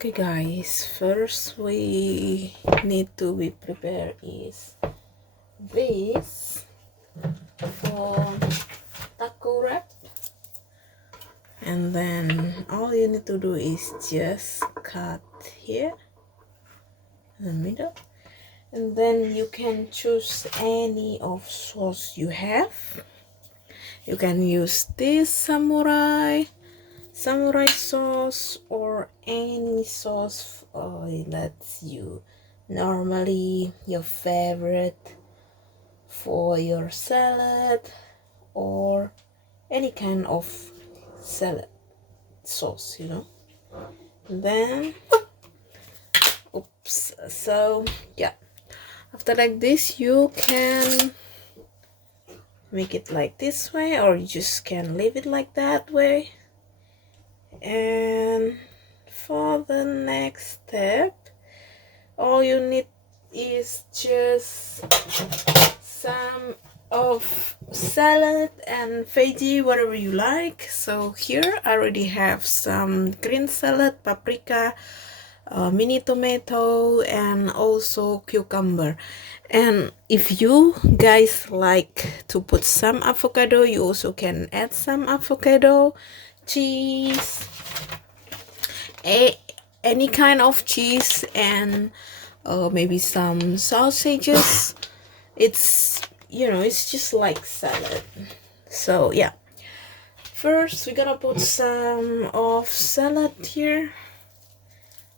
Okay guys, first we need to be prepared is this for taco wrap, and then all you need to do is just cut here in the middle, and then you can choose any of sauce you have. You can use this samurai sauce or any sauce that's you normally your favorite for your salad or any kind of salad sauce, you know. And then so yeah, after like this you can make it like this way, or you just can leave it like that way. And for the next step, all you need is just some of salad and veggie, whatever you like. So here I already have some green salad, paprika, mini tomato, and also cucumber. And if you guys like to put some avocado, you also can add some avocado, cheese, any kind of cheese, and maybe some sausages. It's, you know, it's just like salad. So yeah, first we're gonna put some of salad here.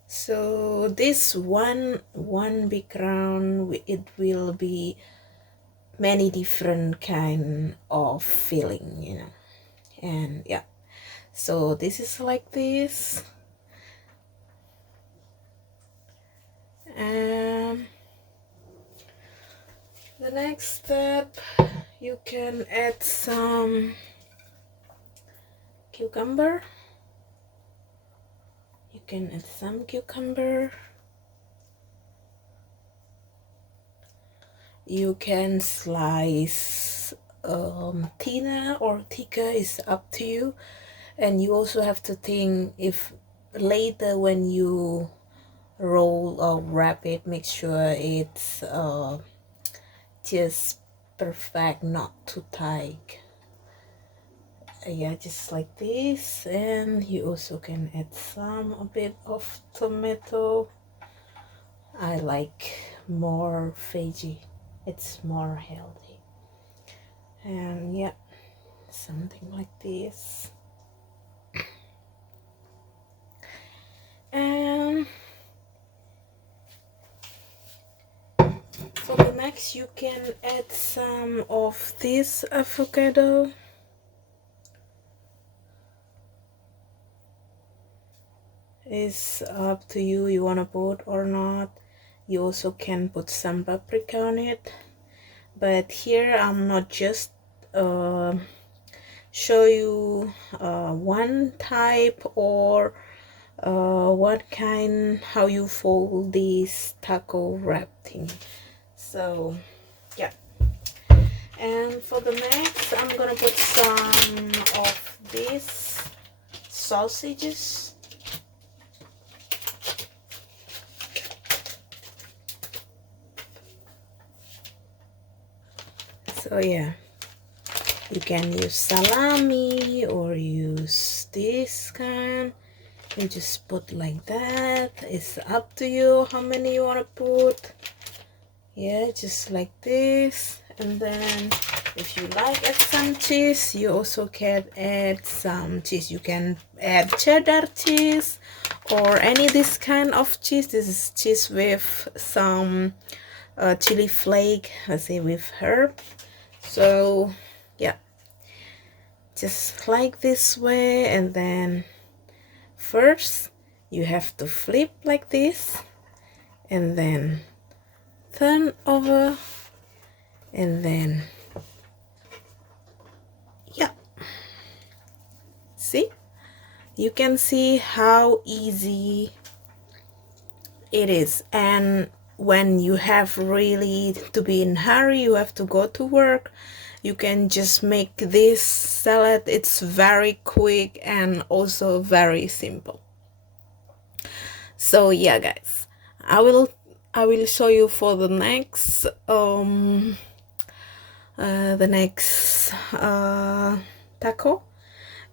So this one big round, it will be many different kind of filling, you know. And yeah, so this is like this. And the next step, you can add some cucumber. You can add some cucumber. You can slice thinner or thicker, is up to you. And you also have to think if later when you roll or wrap it, make sure it's just perfect, not too tight. Yeah, just like this. And you also can add a bit of tomato. I like more veggie, it's more healthy. And yeah, something like this. And for the next, you can add some of this avocado. It's up to you, you want to put or not. You also can put some paprika on it, but here I'm not just show you one type or what kind, how you fold this taco wrap thing. So yeah, and for the next, I'm gonna put some of these sausages. So yeah, you can use salami or use this kind. You just put like that. It's up to you how many you want to put. Yeah, just like this. And then if you like add some cheese, you also can add some cheese. You can add cheddar cheese or any this kind of cheese. This is cheese with some chili flake, let's say with herb. So yeah, just like this way. And then first you have to flip like this and then turn over, and then yeah, see, you can see how easy it is. And when you have really to be in a hurry, you have to go to work, you can just make this salad. It's very quick and also very simple. So yeah, guys, I will show you for the next taco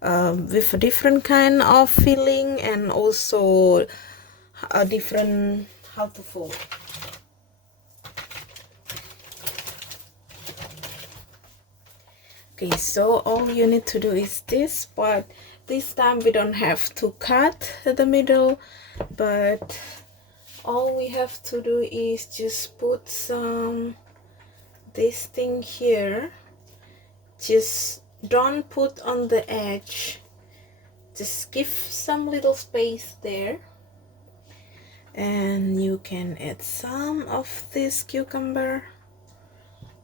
with a different kind of filling, and also a different how to fold. Okay, so all you need to do is this, but this time we don't have to cut the middle, but all we have to do is just put some this thing here. Just don't put on the edge, just give some little space there, and you can add some of this cucumber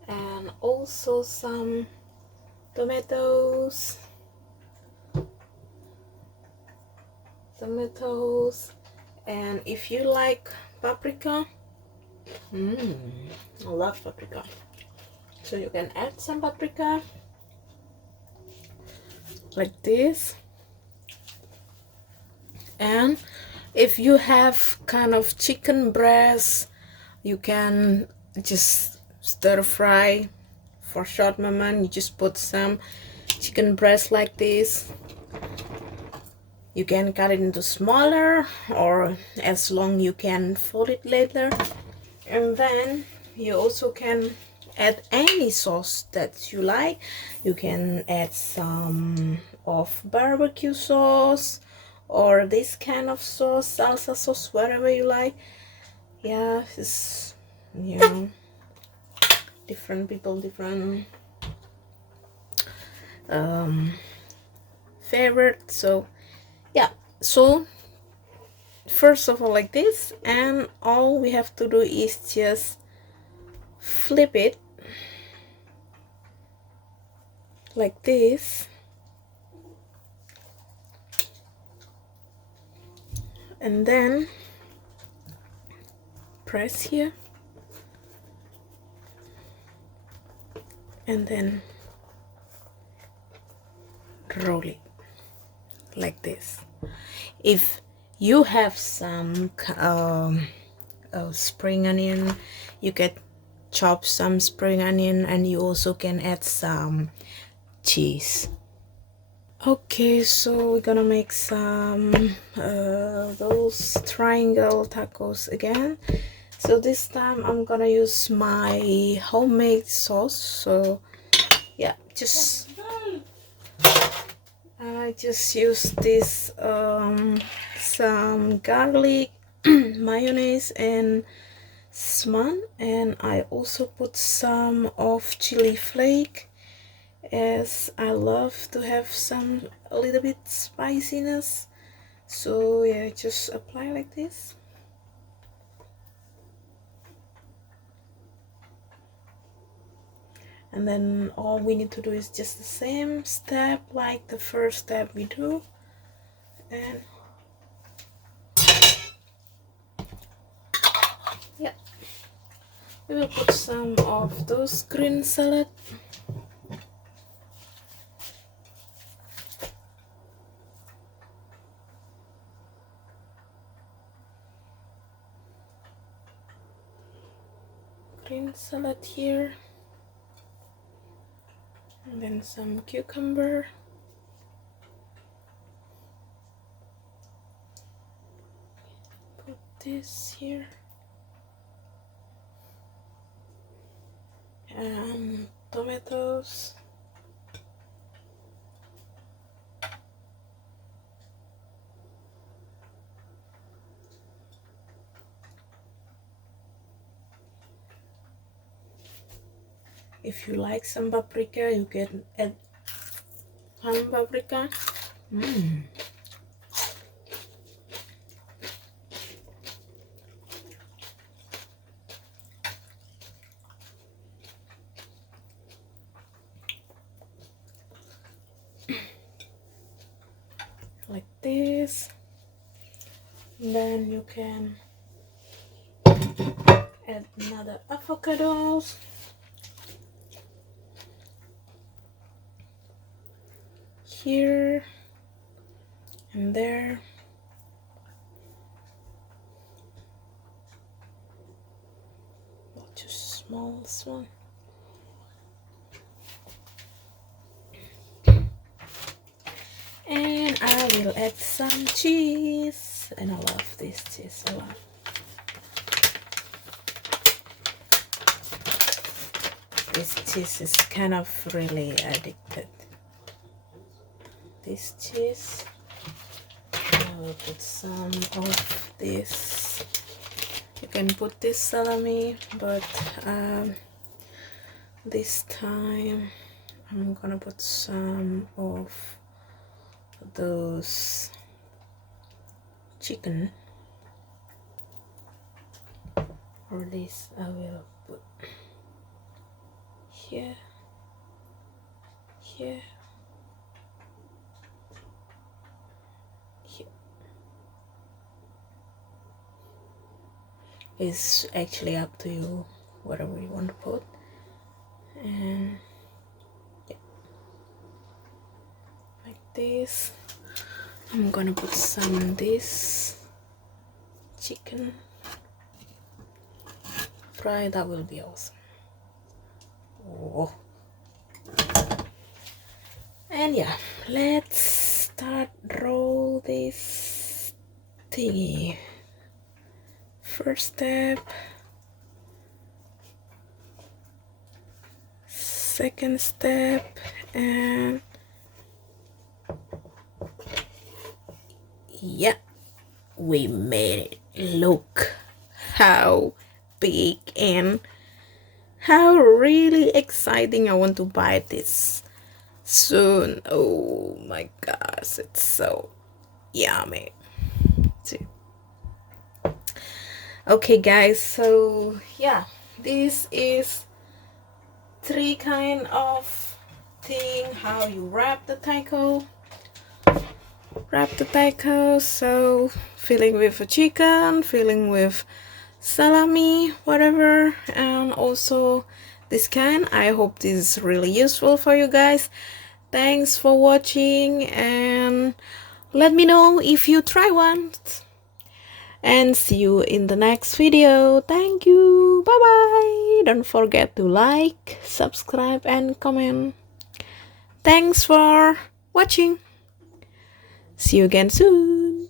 and also some tomatoes, and if you like paprika, I love paprika, so you can add some paprika like this. And if you have kind of chicken breast, you can just stir fry for a short moment. You just put some chicken breast like this. You can cut it into smaller, or as long you can fold it later. And then you also can add any sauce that you like. You can add some of barbecue sauce or this kind of sauce, salsa sauce, whatever you like. Yeah, it's, you know, different people, different favorite. So yeah, so first of all, like this, and all we have to do is just flip it like this, and then press here, and then roll it like this. If you have some spring onion, you can chop some spring onion, and you also can add some cheese. Okay, so we're gonna make some those triangle tacos again. So this time I'm gonna use my homemade sauce. So yeah, I just use this some garlic, mayonnaise, and sman, and I also put some of chili flake, as I love to have some a little bit spiciness. So yeah, just apply like this. And then all we need to do is just the same step like the first step we do, and yeah, we will put some of those green salad. Green salad here, and then some cucumber, put this here, and tomatoes, if you like some paprika you can add some paprika. Like this. Then you can add another avocados here and there. smallest one. And I will add some cheese, and I love this cheese a lot. This cheese is kind of really addicted. This cheese, I will put some of this. You can put this salami, but this time I'm gonna put some of those chicken, or this I will put here, here, here. It's actually up to you, whatever you want to put. And yeah, like this. I'm gonna put some of this chicken fry. That will be awesome. Oh. And yeah, let's start roll this thingy. First step, second step, and yeah, we made it. Look how big and how really exciting. I want to buy this soon. Oh my gosh, it's so yummy. See? Okay guys, so yeah, this is 3 kind of thing how you wrap the taco. So filling with a chicken, filling with salami, whatever, and also this kind. I hope this is really useful for you guys. Thanks for watching, and let me know if you try one, and see you in the next video. Thank you. Bye bye. Don't forget to like, subscribe, and comment. Thanks for watching. See you again soon.